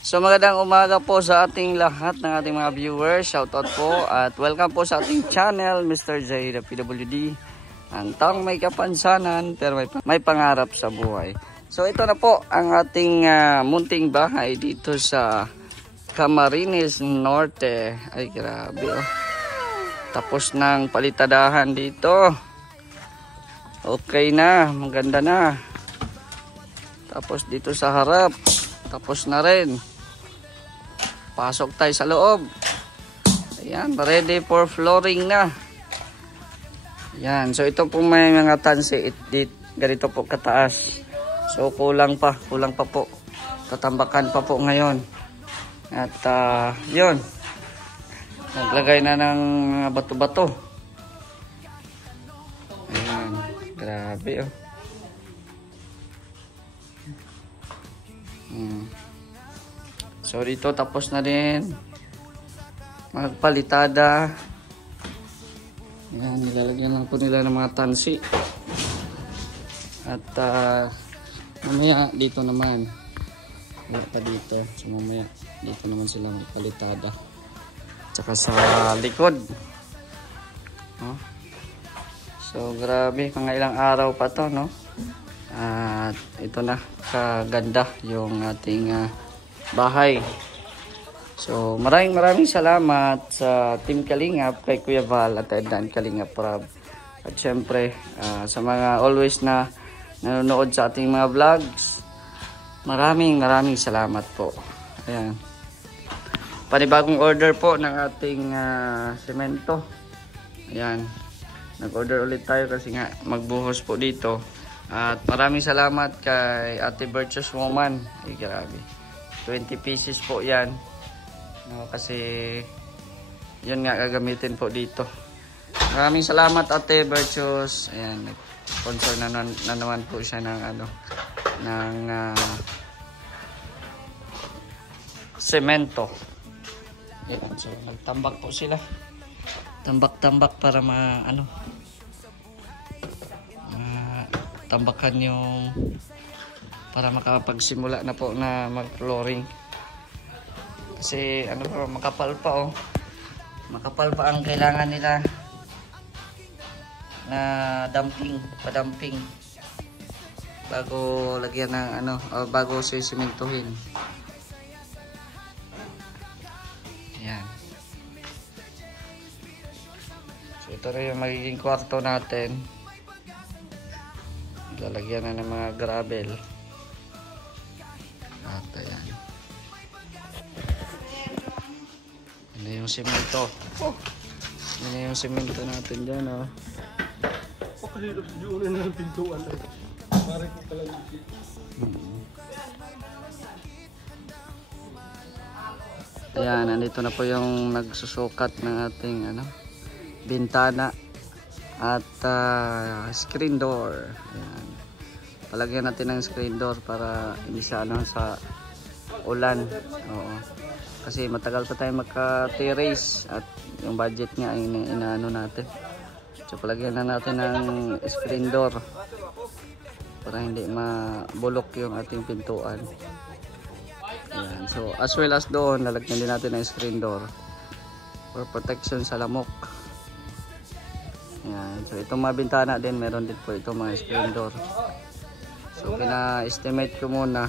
So magandang umaga po sa ating lahat ng ating mga viewers. Shoutout po at welcome po sa ating channel, Mr. J, the PWD. Ang taong may kapansanan pero may pangarap sa buhay. So ito na po ang ating munting bahay dito sa Camarines Norte. Ay grabe oh. Tapos ng palitadahan dito. Okay na, maganda na. Tapos dito sa harap, tapos na rin. Pasok tayo sa loob. Ayan, ready for flooring na. Ayan, so ito po may mga tansi. Ganito po kataas. So kulang pa po. Tatambakan pa po ngayon. At yun. Naglagay na ng bato-bato. Ayan, grabe oh. So dito tapos na din magpalitada. Ayan, nilalagyan lang po nila ng mga tansi. At mamaya dito naman pa dito. So mamaya dito naman sila magpalitada. Tsaka sa likod. So grabe, mga ilang araw pa to, no? At ito na, kaganda yung ating bahay. So maraming salamat sa Team Kalingap, kay Kuya Val at Dan Kalingap Prab. At syempre sa mga always na nanonood sa ating mga vlogs, maraming salamat po. Ayan, panibagong order po ng ating semento. Ayan, nag-order ulit tayo kasi nga magbuhos po dito. At maraming salamat kay Ate Virtuous Woman. Ay grabe, 20 pieces po yan, no, kasi yun nga gagamitin po dito. Maraming salamat Ate Virtuous. Ayan, sponsor na naman po siya ng semento. Ayan, so nagtambak po sila, tambak para tambakan yung para makapagsimula na po na mag-flooring. Kasi makapal pa oh. Makapal pa ang kailangan nila na padamping bago lagyan ng bago sisimentuhin. Ayan. So ito na yung magiging kwarto natin. Lalagyan na ng mga gravel. At ayan. Yan na yung semento. Yan na yung semento natin dyan oh. Pakalilap sa diunan ng pintuan. Pare ko talaga. Ayan, nandito na po yung nagsusukat ng ating bintana at screen door. Ayan. Palagyan natin ng screen door para hindi siya sa ulan. Oo. Kasi matagal pa tayo magka-terrace at yung budget nga ay inaano natin. So palagyan na natin ng screen door para hindi mabulok yung ating pintuan. Ayan. So as well as doon, lalagyan din natin ng screen door for protection sa lamok. Ayan. So itong mga bintana din, meron din po itong mga screen door. So kina-estimate ko muna,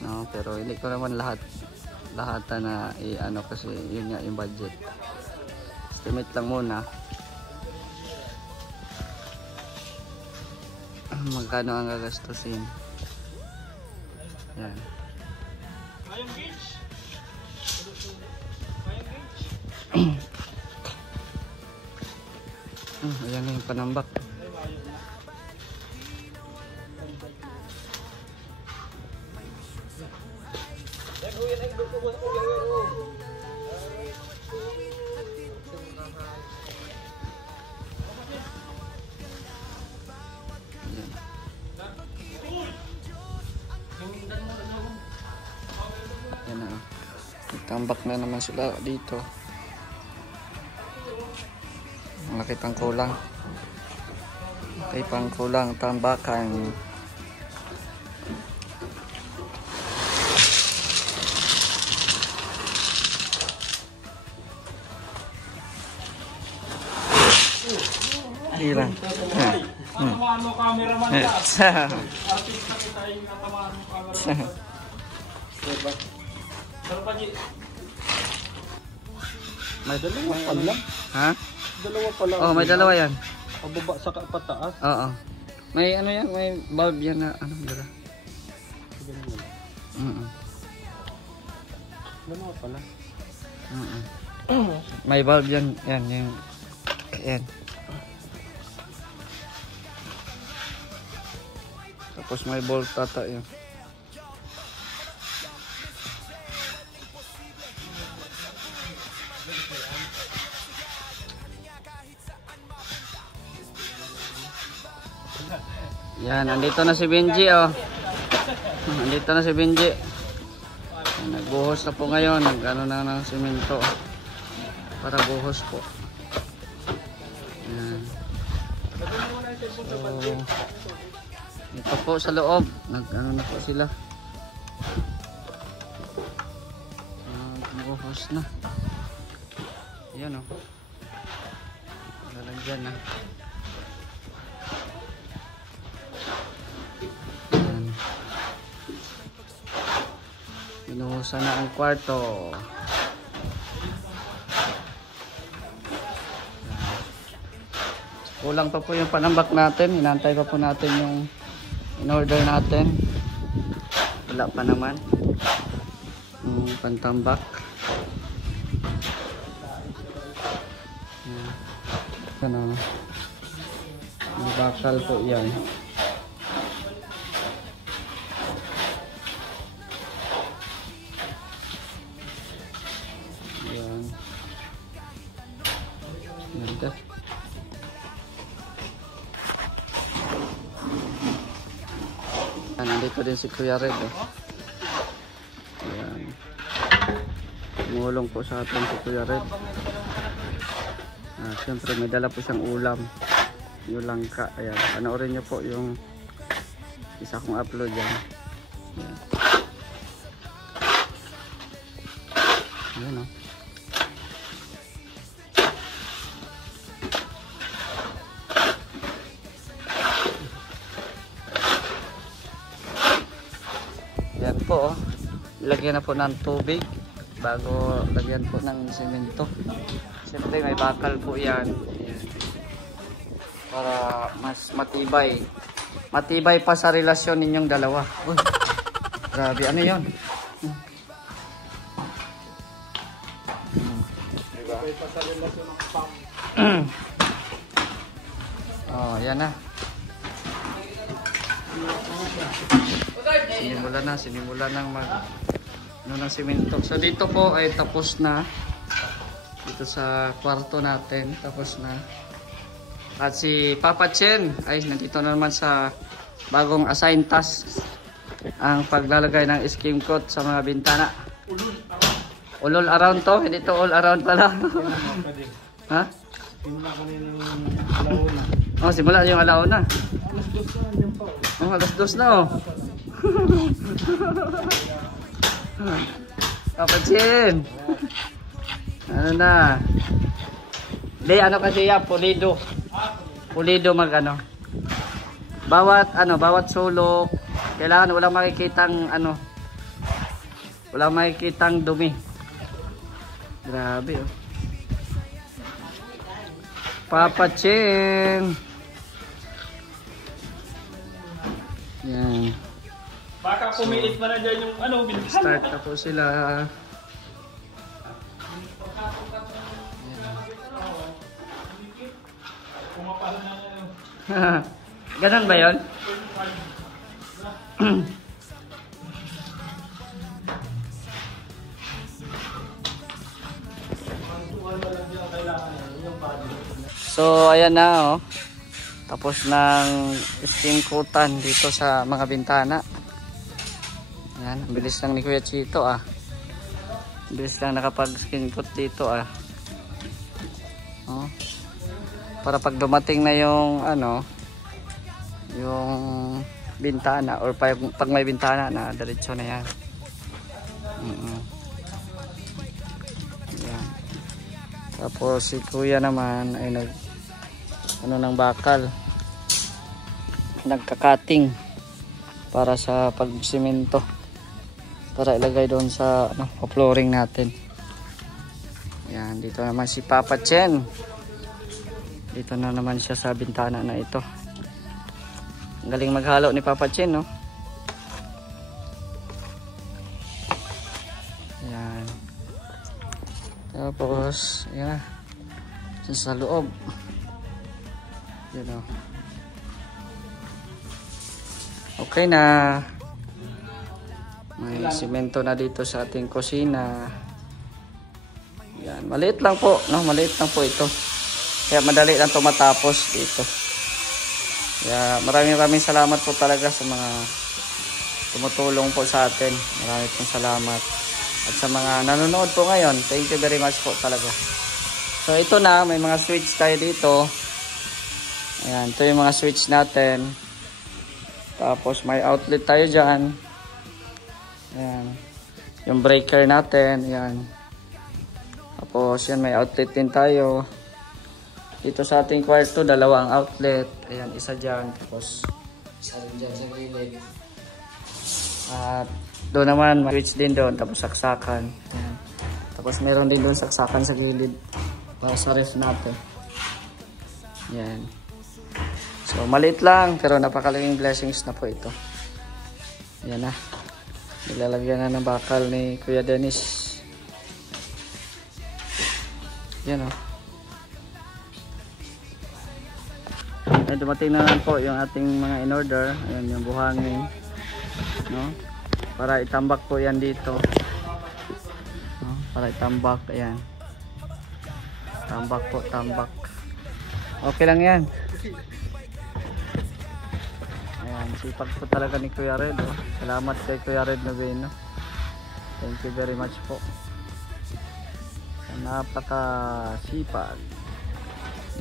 no, pero hindi ko naman lahat na kasi yun nga yung budget. Estimate lang muna magkano ang gagastusin. Yan. Ayan na yung panambak. Yan na. Tambak na naman sila dito. Malaki pang kulang. Malaki pang kulang tambakan. Tira. Ano cameraman ka? Artista kita yung katamaan mo cameraman. Pero pa May dalawa pala. Ha? Dalawa pala. Oh, may dalawa yan. Pababa sa pataas. Oo. May ano yan, may bulb yan na ano dala. Dalawa pala. May bulb yan, yan yung yan. Tapos may bulb tata yan. Yan, nandito na si Benji oh. Nandito na si Benji. Nagbuhos na po ngayon, nag-ano na ng semento para buhos po. Yan. So, ito po sa loob, nag-ano na po sila. Nagbuhos na. Yan oh. Lalagyan na. Binuhusan na ang kwarto. Kulang pa po yung panambak natin. Hinantay pa po natin yung in-order natin. Wala pa naman yung pantambak. Ano, may bakal po yan. Ganda. Nandito din si Kuya Red eh. Ayan. Tumulong po sa atin si Kuya Red. Siyempre may dala po siyang ulam. Yung langka. Ayan. Panoorin niyo po yung isa kong upload yan. Ayan. Ayan o. Yan po, lagyan na po ng tubig bago lagyan po ng semento. Siyempre may bakal po yan. Ayan. Para mas matibay. Matibay pa sa relasyon ninyong dalawa. Uy, grabe, ano yun? Matibay pa sa relasyon ng pump. Oh, yan na. Sinimula ng mag ng semento. So dito po ay tapos na. Dito sa kwarto natin, tapos na. At si Papa Chen ay nandito na naman sa bagong assigned task, ang paglalagay ng skim coat sa mga bintana. Ulol around to, hindi to all around pala. Ha? Simula kanina ng alauna. Oh, simula yung alauna. Alas 2 na yan pa. Oh, alas 2 na oh. Kapatsin. Ano na? Di, ano kasi yan, pulido. Pulido mag ano. Bawat sulok, kailangan walang makikitang ano. Walang makikitang dumi. Grabe oh. Papatsin. Yan. Baka pumilit pa na dyan yung ano, bilhan. Start na po sila. Ganun ba yun? So ayan na oh. Tapos ng skim coatan dito sa mga bintana. Ayan, ang bilis lang ni Kuya Chito ah. Bilis lang nakapag-skim coat dito ah. Oh. Para pag dumating na yung ano, yung bintana or pag may bintana na diretso na yan. Yan. Tapos si Kuya naman ay ano ng bakal. Nagka-cutting para sa pagsimento. Para ilagay doon sa flooring natin. Yan, dito naman si Papa Chen. Dito na naman siya sa bintana na ito. Ang galing maghalo ni Papa Chen, no? Yan. Tapos, yan. Sa loob. Yan, o. Okay na. May simento na dito sa ating kusina. Yan, maliit lang po, no? Maliit lang po ito. Kaya madali lang ito matapos dito. Kaya maraming salamat po talaga sa mga tumutulong po sa atin. Maraming pong salamat. At sa mga nanonood po ngayon, thank you very much po talaga. So ito na, may mga switch tayo dito. Ayan, ito yung mga switch natin. Tapos may outlet tayo dyan. Ayan. Yung breaker natin. Ayan. Tapos yan, may outlet din tayo. Dito sa ating kwarto, dalawa ang outlet. Ayan, isa dyan. Tapos isa rin dyan sa gilid. At doon naman, may switch din doon. Tapos saksakan. Ayan. Tapos meron din doon saksakan sa gilid. Para sa ref natin. Ayan. So, maliit lang. Pero napakalaking blessings na po ito. Ayan na. Nilalagyan na ng bakal ni Kuya Dennis. Ayan o. Ay, dumating na lang po yung ating mga in-order. Ayan yung buhangin. No? Para itambak po yan dito. No? Para itambak. Ayan. Tambak po, tambak. Okay lang yan. Ayan, sipag po talaga ni Kuya Red. Oh. Salamat kay Kuya Red Noveno. Thank you very much po. Napaka sipag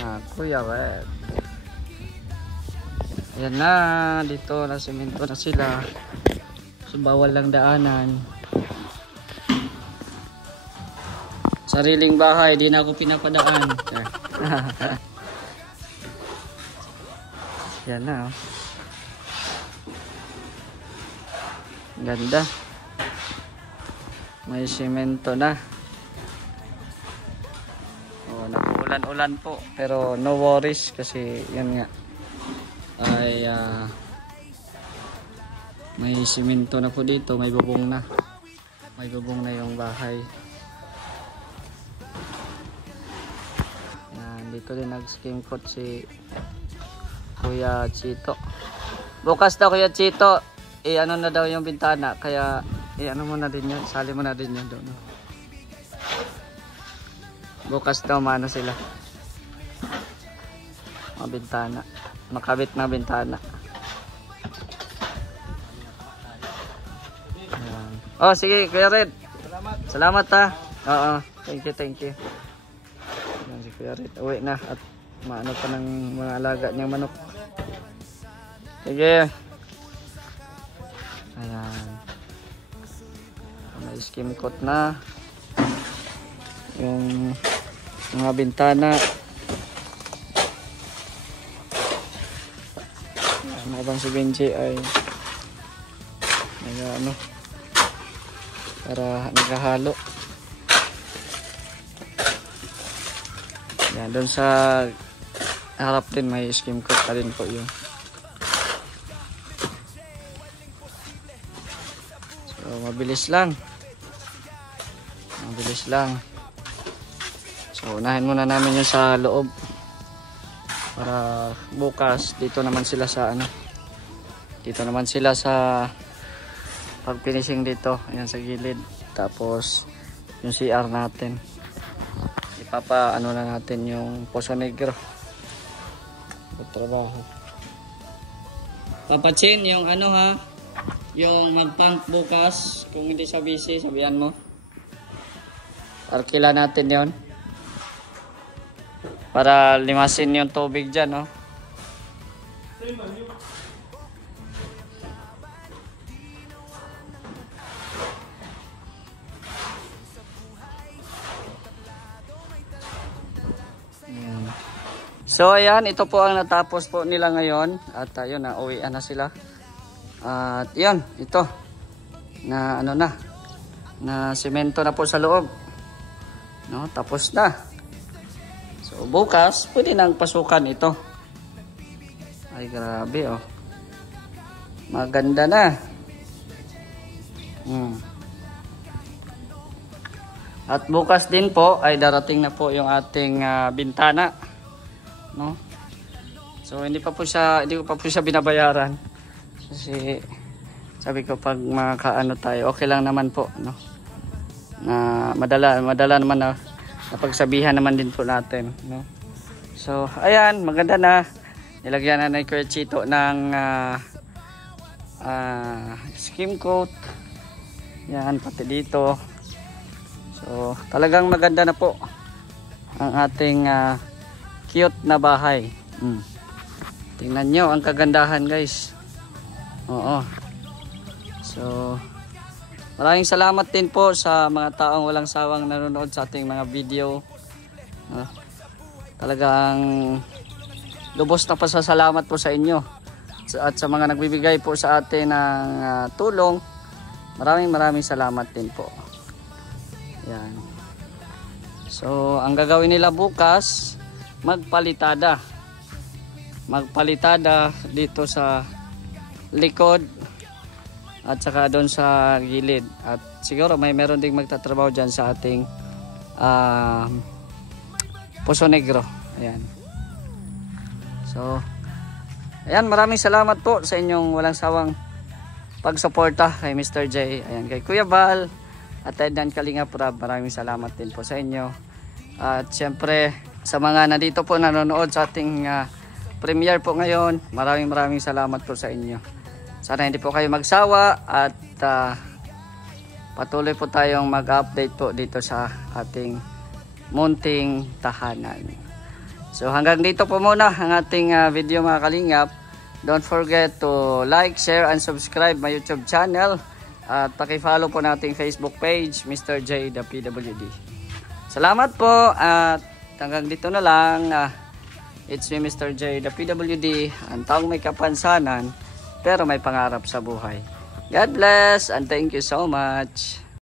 na Kuya Red. Ayan na, dito na semento na sila. So bawal lang daanan. Sariling bahay, di na ako pinapadaan. Yan na, oh. Ganda. May semento na. Oh, nag-ulan-ulan po. Pero no worries kasi yan nga. Ay may semento na po dito. May bubong na. May bubong na yung bahay. Dito din nag-skim coat si Kuya Chito. Bukas daw Kuya Chito, ano na daw yung bintana. Kaya ano mo na din yun. Sali mo na din yun doon. Bukas daw maano sila. Mga bintana. Makabit na bintana. Ayan. Oh sige Kuya Red. Salamat ha. Oo. Thank you, thank you. Si Kuya Red, uwi na at maano pa ng mga alaga niyang manok. Sige. Ayan. May skim coat na. Yung mga bintana. Habang si Benji ay para naghahalo. Yan, doon sa harap din may skim coat pa din po yun. So, mabilis lang. Mabilis lang. So, unahin muna namin yun sa loob. Para bukas, dito naman sila sa dito naman sila sa pag-finishing dito. Ayan sa gilid. Tapos, yung CR natin. Ano na natin yung Poso Negro. Trabaho. Papa Chen, yung yung mag-tank bukas, kung hindi siya busy, sabihan mo. Arkila natin yon para limasin yung tubig dyan, no? So ayan, ito po ang natapos po nila ngayon. At ayun, na uwian na sila. At yun, ito. Na ano na semento na po sa loob. No, tapos na. So bukas, pwede nang pasukan ito. Ay grabe oh. Maganda na. At bukas din po ay darating na po yung ating bintana, no? So hindi ko pa po siya binabayaran. Kasi sabi ko pag makaano tayo, okay lang naman po, no? Na madala naman na napagsabihan naman din po natin, no? So ayan, maganda na. Nilagyan na ni Kuya Chito ng skim coat. Yan, pati dito. So, talagang maganda na po ang ating cute na bahay. Tingnan nyo ang kagandahan, guys. Oo. So, maraming salamat din po sa mga taong walang sawang nanonood sa ating mga video. Talagang lubos na pasasalamat po sa inyo. At sa mga nagbibigay po sa atin ng tulong, maraming salamat din po. Yan. So, ang gagawin nila bukas, magpalitada dito sa likod at saka doon sa gilid. At siguro meron ding magtatrabaho dyan sa ating Poso Negro. Ayan. So, ayan, maraming salamat po sa inyong walang sawang pagsuporta kay Mr. J. Ayan, kay Kuya Val at Dan Kalinga Prab. Maraming salamat din po sa inyo. At syempre, sa mga nandito po nanonood sa ating premiere po ngayon, maraming salamat po sa inyo. Sana hindi po kayo magsawa at patuloy po tayong mag-update po dito sa ating munting tahanan. So hanggang dito po muna ang ating video mga kalingap. Don't forget to like, share, and subscribe my YouTube channel. At paki-follow po nating Facebook page, Mr. J, the PWD. Salamat po at hanggang dito na lang. It's me, Mr. J, the PWD. Ang taong may kapansanan pero may pangarap sa buhay. God bless and thank you so much.